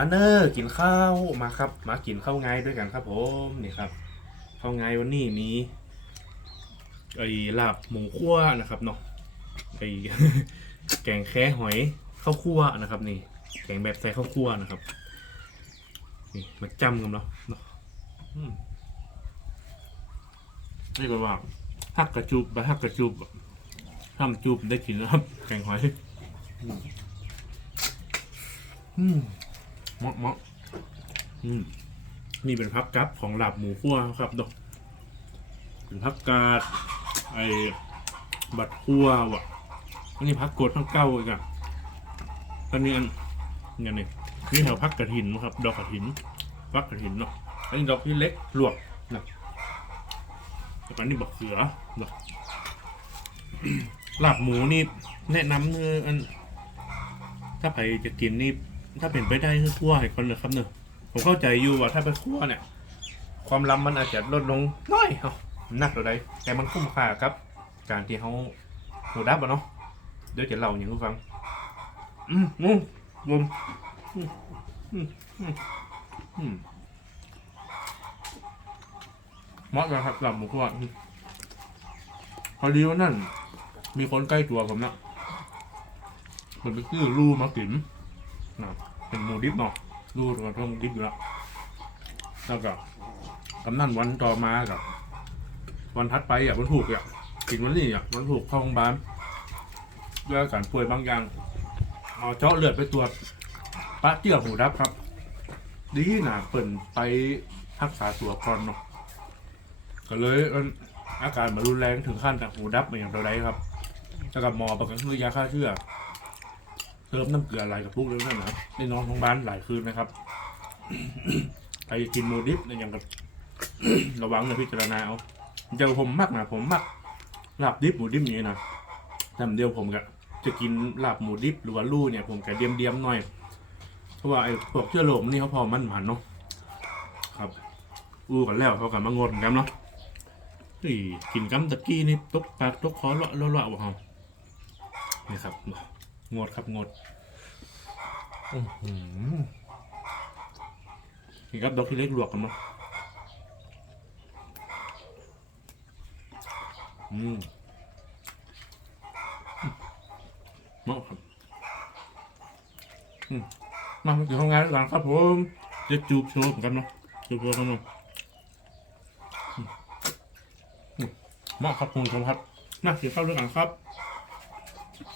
มาเนอร์กินข้าวมาครับ มากินข้าวไงด้วยกันครับผมนี่ครับข้าวไงวันนี้มีไอ้ลาบหมูคั่วนะครับเนาะไอ้แกงแค่หอยข้าวคั่วนะครับ นี่ แกงแบบใส่ข้าวคั่วนะครับ นี่มาจำกันเนาะเนาะนี่ก็ว่าหักกระจุบไปหักกระจุบทำจุบได้กินแล้วครับ แกงหอย อืม เหมาะเหมาะอืมนี่เป็นพักกับของหลับหมูคั่วครับดอกเป็นพักกาดไอ้บัดคั่วว่ะอันนี้พักกดทั้งเก้าอีกอะอันนี้อันอย่างนี้นี่แถวพักกระถินนะครับ ดอกกระถินพักกระถินเนาะอันนี้ดอกที่เล็กลวกนะแล้วก็อันนี้บักเขือเนาะหลับหมูนี่แนะนำเอออัน ถ้าใครจะกินนี่ ถ้าเป็นไปได้คือคั่วให้คนเลยครับเนอะผมเข้าใจอยู่ว่าถ้าไปคั่วเนี่ย ความล้ำมันอาจจะลดลงน้อยเอานักหรือใดแต่มันคุ้มค่าครับ การที่เขาหูดับอะเนาะเดี๋ยวจะเล่าอย่างให้ฟัง อืมงงงมอืมอืมอืมเหมาะครับหลับหมูคั่วพอดีว่านั่น มีคนใกล้ตัวผมนะมันไปซื้อรูมากินนะ เป็นหมูดิบเนาะดูเราต้องดิบอยู่แล้วแล้วก็กำนันวันต่อมากับ วันทัดไปอะวันถูกอะกินวันนี้อะวันถูกเข้าโรงพยาบาลด้วยอาการป่วยบางอย่างเอาเจาะเลือดไปตรวจปะเจือหูดับครับ ดีนะเปิ่นไปรักษาตัวก่อนเนาะก็เลยอาการมารุนแรงถึงขั้นหูดับอย่างเรครับแล้วกับหมอประกันคือยาฆ่าเชื้อ เติมน้ำเกลืออะไรกับพวกเรื่องนั้นนะได้นอนโรงพยาบาลหลายคืนนะครับไปกินหมูดิบเนี่ยอย่างกับระวังนะพิจารณาเอาเดี๋ยวผมมักนะผมมักลาบดิบหมูดิบนี้นะแต่เดียวผมก็จะกินลาบหมูดิบหรือว่าลู่เนี่ยผมก็เดียมเดียมๆหน่อยเพราะว่าไอ้พวกเชื้อโรคนี่เขาพอมันหวานเนาะครับอู้กันแล้วเขากันมางดกันเนาะนี่กินกัมตะกี้นี่ตกปากตกคอเลาะเลาะละว่ะเขานี่ครับ งดครับงดอื้อหือนี่ครับดอกที่เล็กลวกกันเนาะอืมมาะครับอืมมาถึงทำงานด้วยกันครับผมจะจูบโชว์เหมือนกันเนาะจูบโชว์กันเนาะอืมอืมเหมาะครับคุณผู้ชมครับน่าเสียเข้าด้วยกันครับ